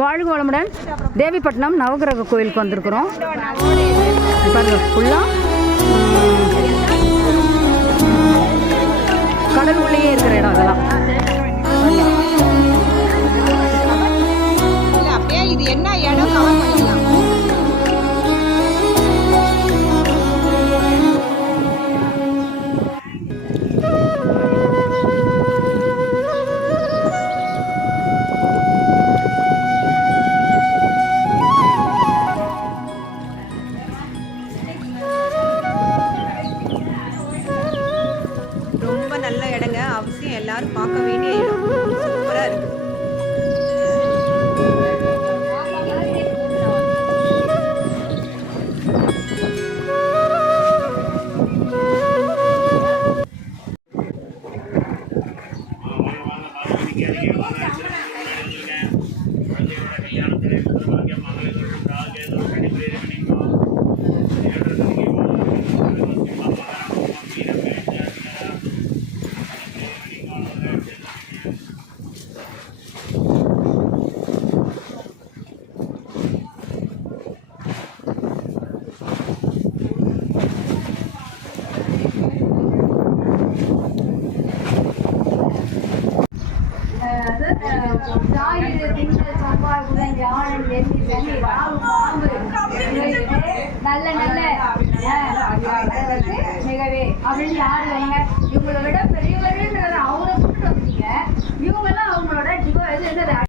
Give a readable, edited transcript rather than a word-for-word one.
வாழ்க வளமுடன். தேவிப்பட்டினம் நவகிரக கோயிலுக்கு வந்திருக்கிறோம். பாருங்க, ஃபுல்லாக கடல் உள்ளேயே இருக்கிற இடம் அதெல்லாம். அப்படியே இது என்ன இடம் கவர் பண்ணிக்கலாம். ரொம்ப நல்ல இடங்க, அவசியம் எல்லாரும் பார்க்க வேண்டிய இடம். சூப்பரா இருக்கு. நல்ல நல்ல மிகவே அப்படின்னு யாரு இவங்கள விட